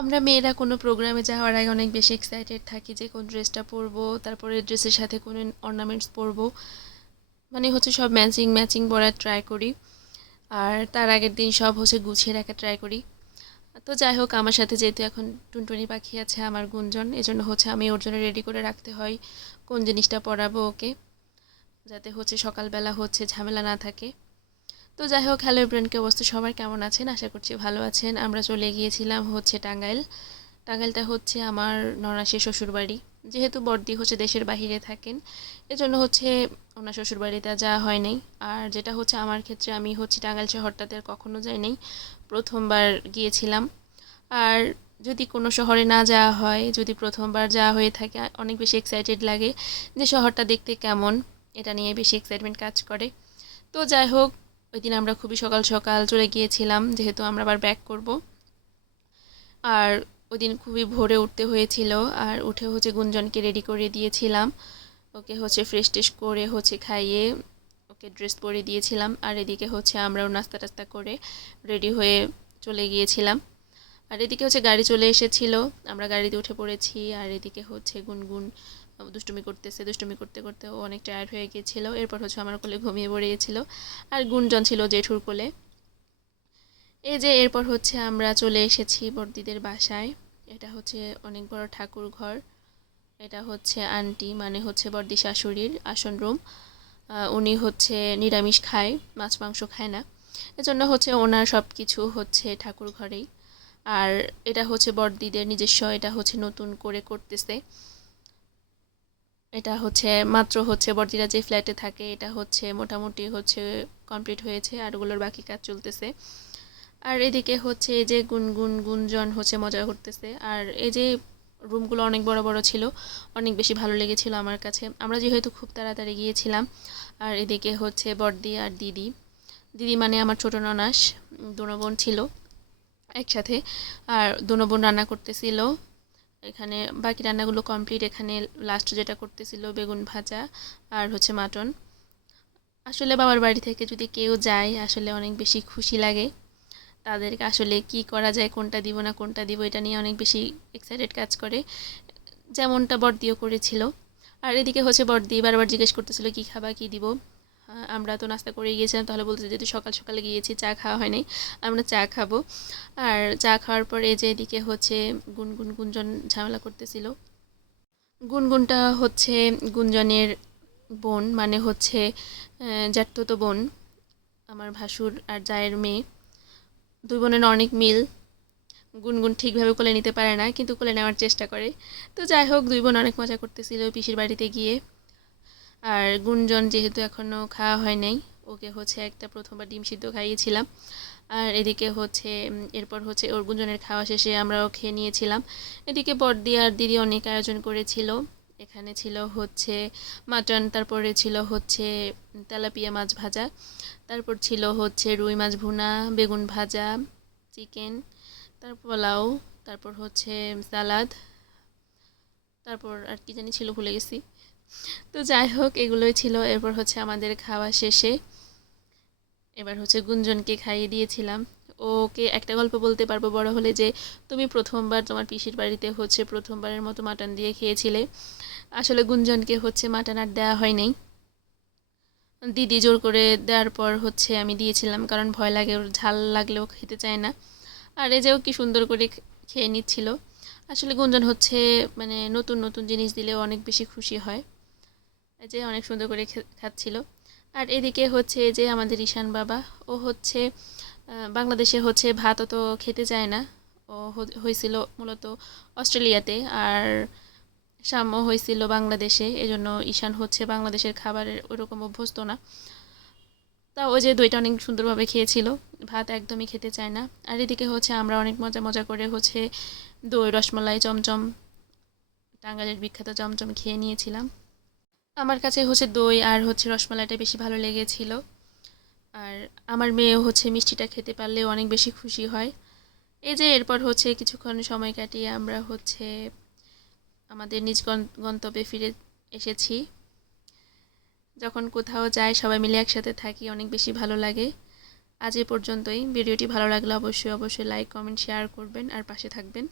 আমরা মেয়েরা কোনো প্রোগ্রামে যাওয়ার আগে অনেক বেশি এক্সাইটেড থাকি যে কোন ড্রেসটা পরবো, তারপরে ড্রেসের সাথে কোন অর্নামেন্টস পরবো, মানে হচ্ছে সব ম্যাচিং ম্যাচিং পরার ট্রাই করি। আর তার আগের দিন সব হচ্ছে গুছিয়ে রাখা ট্রাই করি। তো যাই হোক, আমার সাথে যেহেতু এখন টুনটুনি পাখি আছে, আমার গুঞ্জন, এজন্য হচ্ছে আমি ওর জন্য রেডি করে রাখতে হয় কোন জিনিসটা পরাবো ওকে, যাতে হচ্ছে সকালবেলা হচ্ছে ঝামেলা না থাকে। তো যাই হোক, হ্যালো এভরিওয়ান, কি অবস্থা সবার, কেমন আছেন? আশা করছি ভালো আছেন। আমরা চলে গিয়েছিলাম হচ্ছে টাঙ্গাইল। টাঙ্গাইলটা হচ্ছে আমার ননাসের শ্বশুরবাড়ি। যেহেতু বড়দি হচ্ছে দেশের বাহিরে থাকেন, এজন্য হচ্ছে ওনার শ্বশুরবাড়িতে যাওয়া হয় নাই। আর যেটা হচ্ছে আমার ক্ষেত্রে, আমি হচ্ছে টাঙ্গাইল শহরটাতে আর কখনো যাই নাই, প্রথমবার গিয়েছিলাম। আর যদি কোনো শহরে না যাওয়া হয়, যদি প্রথমবার যাওয়া হয়ে থাকে, অনেক বেশি এক্সাইটেড লাগে যে শহরটা দেখতে কেমন, এটা নিয়ে বেশি এক্সাইটমেন্ট কাজ করে। তো যাই হোক, ওই দিন আমরা খুবই সকাল সকাল চলে গিয়েছিলাম, যেহেতু আমরা আবার ব্যাক করব। আর ওই দিন খুবই ভোরে উঠতে হয়েছিল। আর উঠে হচ্ছে গুঞ্জনকে রেডি করে দিয়েছিলাম, ওকে হচ্ছে ফ্রেশ ট্রেশ করে হচ্ছে খাইয়ে ওকে ড্রেস পরে দিয়েছিলাম। আর এদিকে হচ্ছে আমরাও নাস্তা টাস্তা করে রেডি হয়ে চলে গিয়েছিলাম। আর এদিকে হচ্ছে গাড়ি চলে এসেছিল, আমরা গাড়িতে উঠে পড়েছি। আর এদিকে হচ্ছে গুনগুন দুষ্টুমি করতেছে, দুষ্টুমি করতে করতে ও অনেক টায়ার্ড হয়ে গিয়েছিল। এরপর হচ্ছে আমার কোলে ঘুমিয়ে পড়িয়েছিল। আর গুঞ্জন ছিল জেঠুর কোলে। এই যে এরপর হচ্ছে আমরা চলে এসেছি বড়দিদের বাসায়। এটা হচ্ছে অনেক বড় ঠাকুর ঘর। এটা হচ্ছে আন্টি, মানে হচ্ছে বড়দি শাশুড়ির আসন রুম। উনি হচ্ছে নিরামিষ খায়, মাছ মাংস খায় না, এজন্য হচ্ছে ওনার সব কিছু হচ্ছে ঠাকুর ঘরেই। আর এটা হচ্ছে বড়দিদের নিজস্ব, এটা হচ্ছে নতুন করে করতেছে। এটা হচ্ছে মাত্র হচ্ছে বড়দিরা যে ফ্ল্যাটে থাকে, এটা হচ্ছে মোটামুটি হচ্ছে কমপ্লিট হয়েছে, আর ওগুলোর বাকি কাজ চলতেছে। আর এদিকে হচ্ছে এই যে গুনগুন গুঞ্জন হচ্ছে মজা করতেছে। আর এই যে রুমগুলো অনেক বড় বড় ছিল, অনেক বেশি ভালো লেগেছিল আমার কাছে। আমরা যেহেতু খুব তাড়াতাড়ি গিয়েছিলাম। আর এদিকে হচ্ছে বড়দি আর দিদি, দিদি মানে আমার ছোট ননাস, দুনো বোন ছিল একসাথে। আর দুনো বোন রান্না করতেছিল এখানে, বাকি রান্নাগুলো কমপ্লিট। এখানে লাস্ট যেটা করতেছিল বেগুন ভাজা আর হচ্ছে মাটন। আসলে বাবার বাড়ি থেকে যদি কেউ যায়, আসলে অনেক বেশি খুশি লাগে। তাদেরকে আসলে কি করা যায়, কোনটা দিব না কোনটা দিব, এটা নিয়ে অনেক বেশি এক্সাইটেড কাজ করে, যেমনটা বড়দিও করেছিল। আর এদিকে হচ্ছে বড়দি বারবার জিজ্ঞেস করতেছিল কি খাবা, কি দিব। আমরা তো নাস্তা করে গিয়েছিলাম, তাহলে বলতে যেহেতু সকাল সকালে গিয়েছি, চা খাওয়া হয় নাই, আমরা চা খাবো। আর চা খাওয়ার পর এই যে এদিকে হচ্ছে গুনগুন গুঞ্জন ঝামেলা করতেছিল। গুনগুনটা হচ্ছে গুঞ্জনের বোন, মানে হচ্ছে জ্যাঠতো বোন, আমার ভাসুর আর জায়ের মেয়ে। দুই বোনের অনেক মিল। গুনগুন ঠিকভাবে কোলে নিতে পারে না, কিন্তু কোলে নেওয়ার চেষ্টা করে। তো যাই হোক, দুই বোন অনেক মজা করতেছিল পিসির বাড়িতে গিয়ে। আর গুঞ্জন যেহেতু এখনও খাওয়া হয় নাই, ওকে হচ্ছে একটা প্রথমবার ডিম সিদ্ধ খাইয়েছিলাম। আর এদিকে হচ্ছে এরপর হচ্ছে ওর গুঞ্জনের খাওয়া শেষে আমরাও খেয়ে নিয়েছিলাম। এদিকে বড়দি আর দিদি অনেক আয়োজন করেছিল। এখানে ছিল হচ্ছে মাটন, তারপরে ছিল হচ্ছে তেলাপিয়া মাছ ভাজা, তারপর ছিল হচ্ছে রুই মাছ ভুনা, বেগুন ভাজা, চিকেন, তারপর পোলাও, তারপর হচ্ছে সালাদ, তারপর আর কি জানি ছিল, ভুলে গেছি। তো যাই হোক, এগুলোই ছিল। এরপর হচ্ছে আমাদের খাওয়া শেষে এবার হচ্ছে গুঞ্জনকে খাইয়ে দিয়েছিলাম। ওকে একটা গল্প বলতে পারবো বড় হলে, যে তুমি প্রথমবার তোমার পিসির বাড়িতে হচ্ছে প্রথমবারের মতো মাটন দিয়ে খেয়েছিলে। আসলে গুঞ্জনকে হচ্ছে মাটন আর দেওয়া হয় নাই, দিদি জোর করে দেওয়ার পর হচ্ছে আমি দিয়েছিলাম, কারণ ভয় লাগে, ওর ঝাল লাগলেও খেতে চায় না। আর এই যেও কি সুন্দর করে খেয়ে নিচ্ছিল। আসলে গুঞ্জন হচ্ছে মানে নতুন নতুন জিনিস দিলেও অনেক বেশি খুশি হয়। এই যে অনেক সুন্দর করে খাচ্ছিল। আর এদিকে হচ্ছে এই যে আমাদের ঈশান বাবা, ও হচ্ছে বাংলাদেশে হচ্ছে ভাত অত খেতে চায় না। ও হয়েছিল মূলত অস্ট্রেলিয়াতে, আর সাম্য হয়েছিল বাংলাদেশে, এজন্য ঈশান হচ্ছে বাংলাদেশের খাবারের ওরকম অভ্যস্ত না। তা ওই যে দইটা অনেক সুন্দরভাবে খেয়েছিল, ভাত একদমই খেতে চায় না। আর এদিকে হচ্ছে আমরা অনেক মজা মজা করে হচ্ছে দই, রসমালাই, চমচম, টাঙ্গাইলের বিখ্যাত চমচম খেয়ে নিয়েছিলাম। আমার কাছে হচ্ছে দই আর হচ্ছে রসমালাইটা বেশি ভালো লেগেছিল। আর আমার মেয়ে হচ্ছে মিষ্টিটা খেতে পারলেও অনেক বেশি খুশি হয়। এই যে এরপর হচ্ছে কিছুক্ষণ সময় কাটিয়ে আমরা হচ্ছে আমাদের নিজ গন্তব্যে ফিরে এসেছি। যখন কোথাও যাই সবাই মিলে একসাথে থাকি, অনেক বেশি ভালো লাগে। আজ এ পর্যন্তই। ভিডিওটি ভালো লাগলে অবশ্যই লাইক কমেন্ট শেয়ার করবেন আর পাশে থাকবেন।